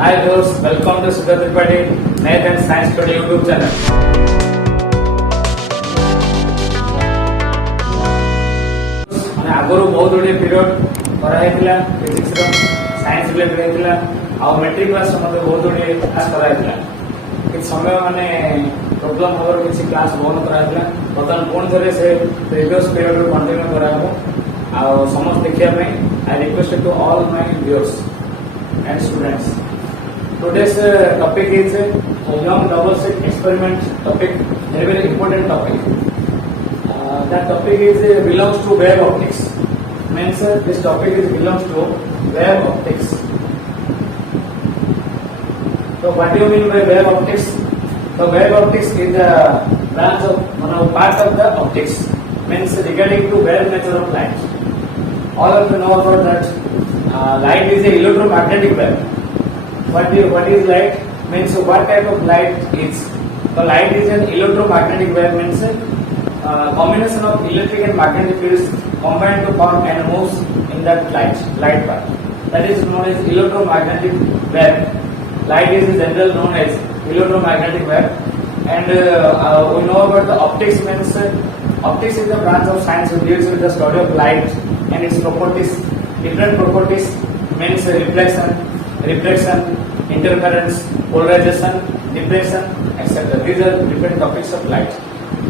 Hi viewers, welcome to Sudha Tripathi Math and Science Study YouTube channel. मैंने आगुरी बहुत गुड़े period कराइला physics रो science related हेतिला आ matric class मते बहुत गुड़े क्लास कराइला कि समय माने प्रॉब्लम होवर किसी क्लास बंद कराइला बतन कोन थरे से प्रीवियस पीरियड रो कंटिन्यू कराबो आ समस्त देखिया में I request to all my viewers and students. Today's topic is Young double slit experiment topic, very important topic. That topic is belongs to wave optics. Means this topic is belongs to wave optics. So what do you mean by wave optics? So wave optics is the branch of part of the optics. Means regarding to wave nature of light. All of you know about that. Light is a electromagnetic wave. What is light? Means what type of light is? So light is an electromagnetic wave. Means combination of electric and magnetic fields combined to form and moves in that light part. That is known as electromagnetic wave. Light is generally known as electromagnetic wave. And we know about the optics. Means optics is the branch of science which deals with the study of light and its properties. Different properties means reflection, interference, polarization, diffraction, etc. These are different topics of light.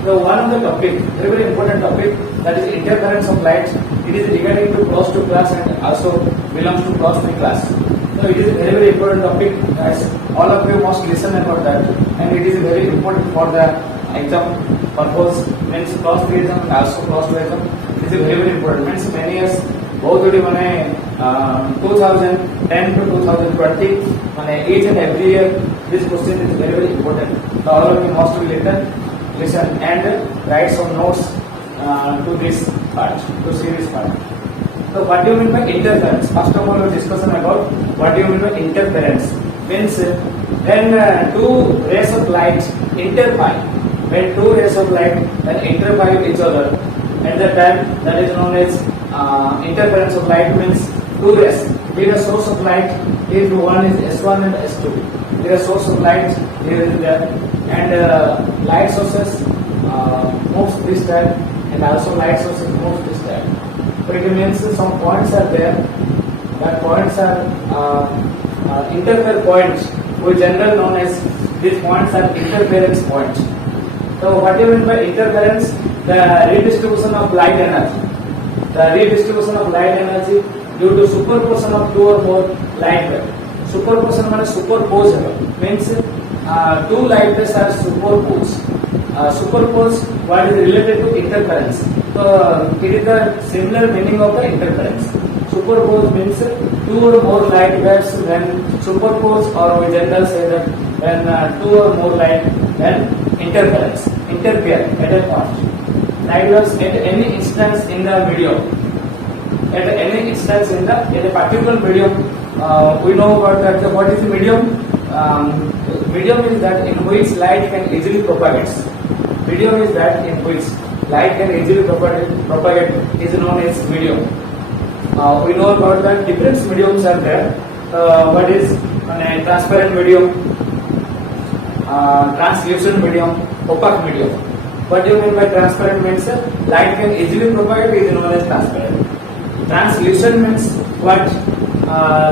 So one of the topic, very important topic, that is interference of light. It is regarding to close to class and also belongs to close to class. So it is a very important topic. Guys, all of you must listen about that, and it is very important for the exam purpose. Means close to exam and also close to exam. It is very important. Means many years. बहुत गुड़ी माने 2010 to 2020 माने each and every year this question is very important. So all of you must listen and write some notes to this part, to see this part. So what do you mean by interference? First of all, we discussion about what do you mean by interference. Means when two rays of light interfere, when two rays of light interfere with each other, at that time that is known as interference of light. Means two rays. Here a source of light. Here one is S1 and S2. Here a source of light. Here is there, and light sources moves this time, and also light sources moves this time. So it means some points are there. That points are interfere points, which generally known as these points are interference points. So what do you mean by interference? The redistribution of light energy. The redistribution of light energy due to superposition of two or more light waves. Superposition means superpose means two light waves are superposed. Superpose what is related to interference. So it is the similar meaning of the interference. Superpose means two or more light waves when superpose, or we generally say that when two or more light when interfere at a point. Light waves at any instance in the medium. At any instance in a particular medium, we know about that. What is the medium? Medium is that in which light can easily propagate. Medium is that in which light can easily propagate is known as medium. We know about that different mediums are there. What is transparent medium, translucent medium, opaque medium. What do you mean by transparent? Means light can easily propagate is known as transparent. Translucent means what?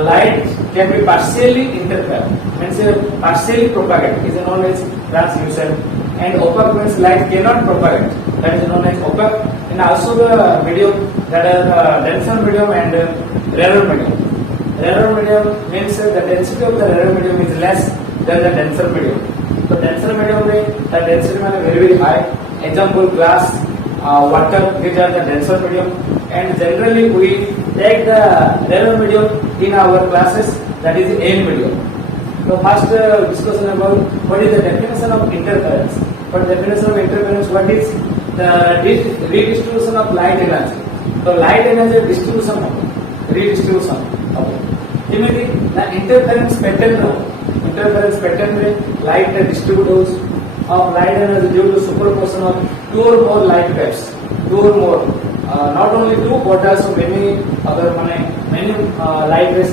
Light can be partially interfere, means partially propagate is known as translucent. And opaque means light cannot propagate, that is known as opaque. And also the medium, that are denser medium and rarer medium. Rarer medium means the density of the rarer medium is less than the denser medium. So denser medium में the density is very high. Example glass, water, these are the denser medium. And generally we take the rarer medium in our classes, that is N medium. So first discussion about what is the definition of interference. For definition of interference, what is the redistribution of light energy. So light energy distribution redistribution. Similarly, the interference pattern में light distribute of light energy due to superposition of two or more light waves. Two or more, not only two, but also many other many light waves.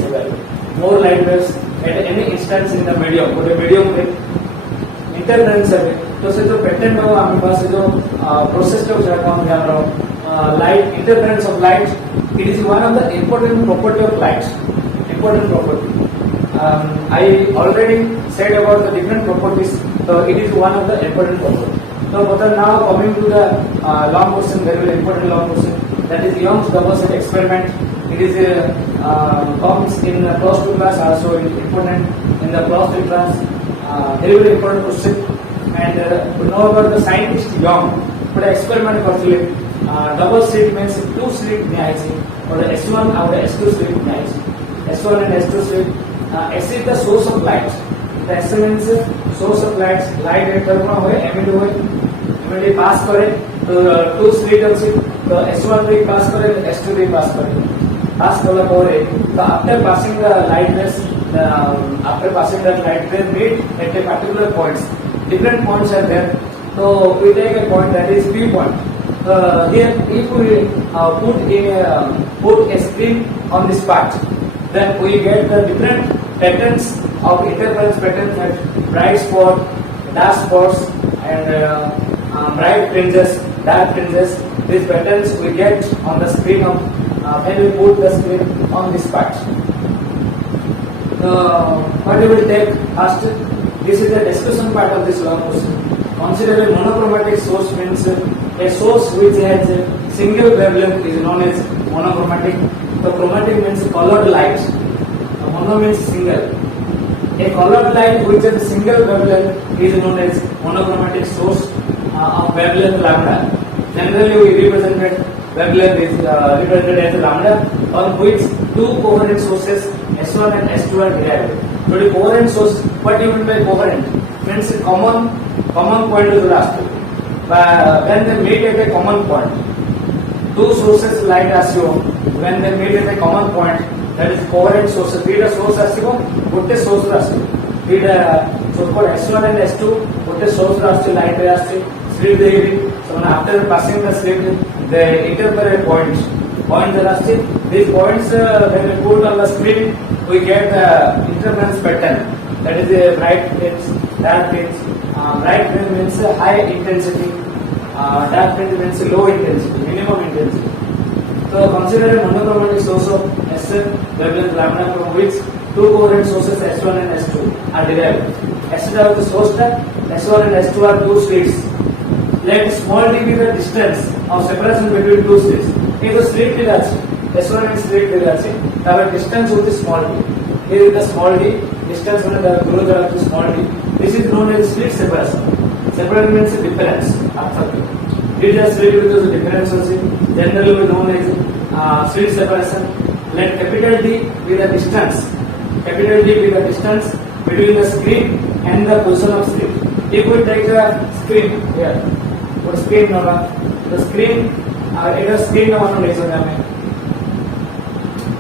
More light waves at any instance in the medium, गोटे medium पे interference है तो से जो pattern हो हमारे पास जो process जो जरा कौन ध्यान रहो light interference of light, it is one of the important property of light, important property. I already said about the different properties, so it is one of the important properties. So, but now coming to the long question, very important long question, that is Young's double slit experiment. It is comes in the plus 2 class, also important in the plus 3 class. Very important question. And to know about the scientist Young, but experiment करथिले double slit means 2 slit दिया है, और S1 और S2 slit दिया है. S1 and S2 slit. S is the source of light. The S means source of light. Light एक तरफ ना होए, emit होए, emit pass करे, तो 2 slit अच्छी, तो S1 ray pass करे, S2 ray pass करे. Pass करला ପରେ, तो after passing the light rays, after passing that light ray meet at a particular points. Different points are there. So we take a point that is P point. Here, if we put a screen on this part, then we get the different patterns of interference patterns like bright spot, dark spots, and bright fringes, dark fringes. These patterns we get on the screen of when we put the screen on this part. What we will take first? This is the discussion part of this long question. Consider a monochromatic source means a source which has a single wavelength is known as monochromatic. So chromatic means colored light. Mono means single. A colored light which has a single wavelength is known as monochromatic source of wavelength lambda. Generally we represented wavelength is represented as lambda, on which two coherent sources S1 and S2 are derived. So the coherent source, what do you mean by coherent? Means common point is last. When they meet at a common point, two sources light asio, when they meet at a common point, that is coherent sources. Feed a source asio, put a source asio. Feed a so called S1 and S2, put a source asio, light asio, slit the hearing. So after passing the slit, they interpret points. Points are asio. These points when we put on the screen, we get the interference pattern. That is a bright fringe, dark fringe. Bright fringe means high intensity. Dark fringe means low intensity, minimum intensity. So consider a monochromatic source of S wavelength lambda from which two coherent sources S1 and S2 are derived. S1 is the source, S1 and S2 are two slits. Let small d be the distance of separation between two slits. If the slit is S1 and slit is the distance will be small d. Here is the small d, distance from the growth to small d. This is known as slit separation. Separation means difference. This is slit because the difference also generally known as slit separation. Let capital D be the distance. Capital D be the distance between the screen and the position of slit. If we take the screen here, what screen होगा? The screen, एक screen का मतलब ले सकते हैं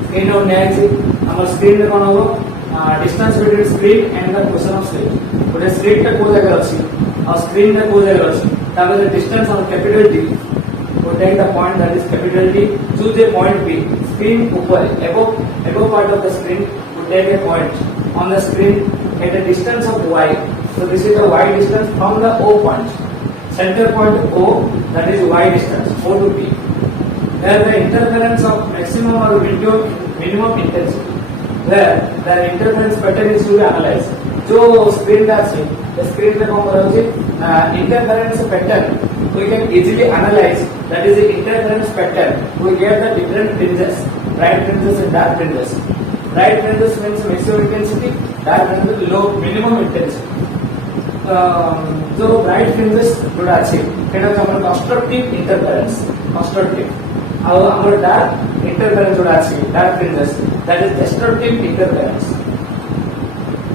screen और नया चीज़, हमारे screen में कौन होगा? Distance between screen and the position of slit. तो slit का कोई जगह अच्छी, और screen का कोई जगह अच्छी. तब the distance on capital D, we take the point that is capital D, choose a point B. Screen ऊपर, above part of the screen, we take a point on the screen at a distance of y. So this is the y distance from the O point. Center point O, that is y distance, O to B. Where the interference of maximum or minimum intensity, where the interference pattern is to be analyzed. जो screen का है, the screen पे कौन करा interference pattern we can easily analyze. That is the interference pattern. We get the different fringes, bright fringes and dark fringes. Bright fringes means maximum intensity, dark fringes low minimum intensity. जो bright fringes जोड़ा अच्छी, केटा तो हमारे constructive interference, constructive. और हमारे dark interference जोड़ा अच्छी, dark fringes, that is destructive interference.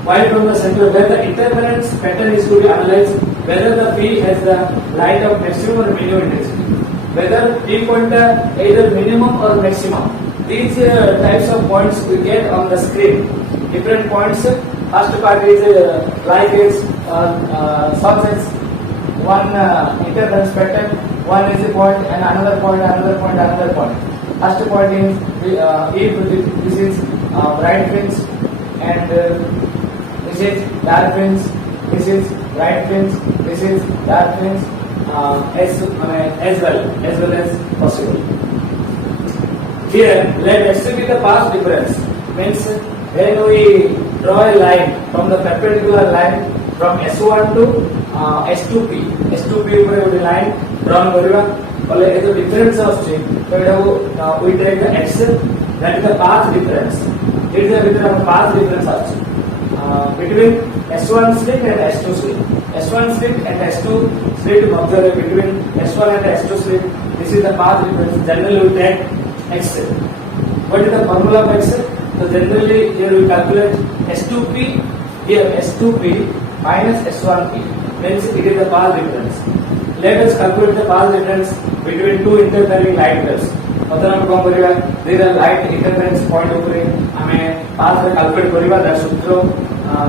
While from the center, where the interference pattern is to be analyzed, whether the P has the light of maximum or minimum intensity, whether P point either minimum or maximum. These types of points we get on the screen. Different points. First part is like is such as one interference pattern. One is a point and another point, another point, another point. First point is if this is bright fringe and This is dark fringe, this is bright fringe, this is dark fringe, as well as possible. Here, let x be the path difference. Means when we draw a line from the perpendicular line from S1 to S2P. S2P ଉପରେ ଗୋଟେ line draw କରିବା ବୋଲେ ଏ ଯୋଉ difference ଆସୁଛି ତ ଏଟାକୁ we take the x, that is the path difference. It is the ଭିତରେ ଆମ path difference ଆସୁଛି between S1 slit and S2 slit. S1 slit and S2 slit ମଧ୍ୟରେ between S1 and S2 slit, this is the path difference. Generally we take x. What is the formula of x? So generally here we calculate S2P, here S2P minus S1P, means it is the path difference. Let us calculate the path difference between two interfering light waves. मतलब हम कौन करेगा? There are light interference point ऊपरे हमें path का calculate करेगा. That सूत्र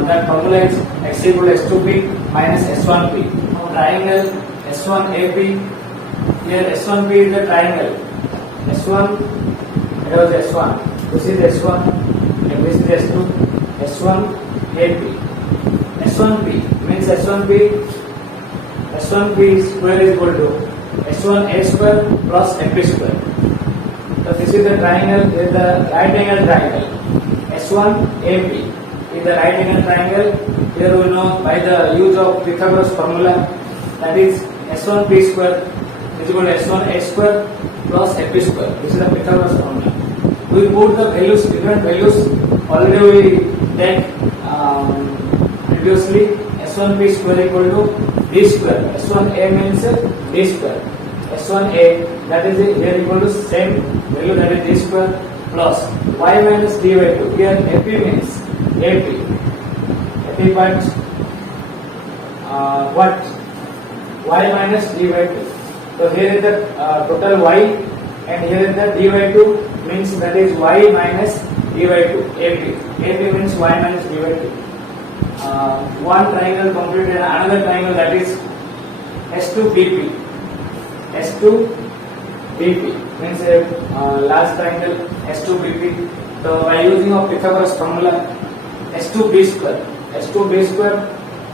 that formula is x equal to S2P minus S1P. Triangle S1AP. Here S1P is the triangle. S1, it was S1. This is S1 and this is S2. S1AP. S1P means S1P square is equal to S1A square plus AP square. So this is the triangle, is the right angle triangle. S1AP is the right angle triangle. Here we know by the use of Pythagoras formula, that is S1P square is equal to S1A square plus AP square. This is the Pythagoras formula. We put the values, different values. Already we take previously S1P square equal to D square. S1A means D square. S1A, that is here equal to same value, that is D square plus y minus D by 2. Here AP means AP but what? Y minus D by 2. So here is the total y and here is the D by 2, means that is y minus D by 2. AP means y minus D by 2. One triangle completed, another triangle, that is S2BP. S2BP means a last triangle S2BP. So by using of Pythagoras formula, S2B square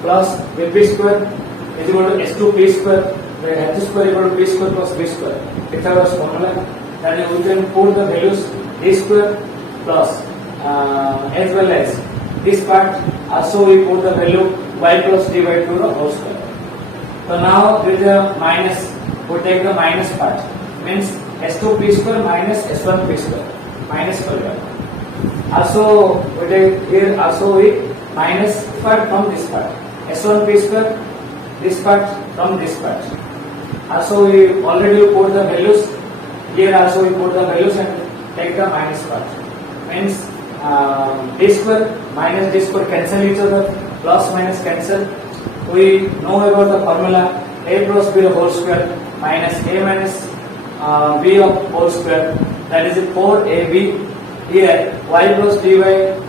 plus BP square is equal to S2P square. The H square equal to P square plus B square. Pythagoras formula. Then we can put the values D square plus as well as this part. Also we put the value y plus D by 2 the whole square. So now with the minus, we take the minus part, means S2P square minus S1P square, minus square. Also we take here, also we minus part from this part, S1P square, this part from this part. Also we already put the values, here also we put the values and take the minus part, means D square minus D square cancel each other, plus minus cancel. We know about the formula A plus B whole square minus A minus B of whole square, that is 4AB. Here y plus dy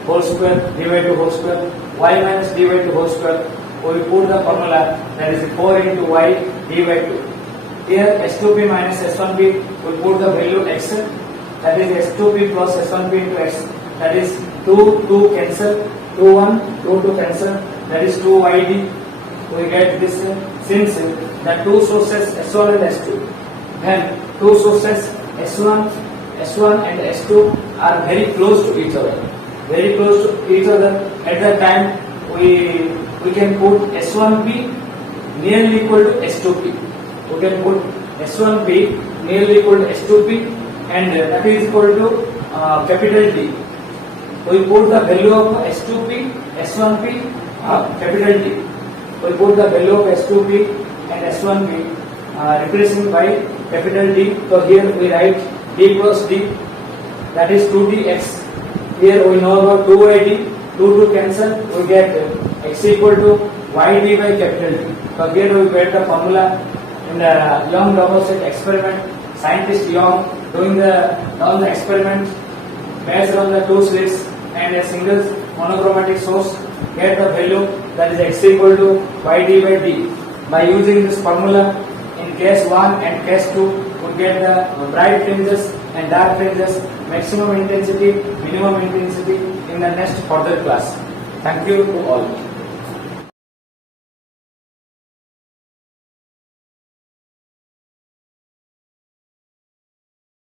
whole square d by 2 whole square, y minus d by 2 whole square. We put the formula, that is 4 into y d by 2. Here S2P minus S1P, we put the value x, that is S2P plus S1P into x. That is 2 cancel, 2 1, 2 cancel, that is 2yd. We get this since the two sources S1 and S2, then two sources S1 and S2 are very close to each other. At that time we can put S1P nearly equal to S2P. We can put S1P nearly equal to S2P, and that is equal to capital D. We put the value of S2P, S1P, capital D. We put the value of S2P and S1P replacing by capital D. So here we write D plus D, that is 2dx. Here we know about 2yd, 2 cancel, we get x equal to yd by capital D. So here we get the formula in the Young double slit experiment. Scientist Young doing the experiment based on the two slits and a single monochromatic source, get the value, that is x equal to yd by d. By using this formula in case 1 and case 2, we get the bright fringes and dark fringes, maximum intensity, minimum intensity in the next further class. Thank you to all.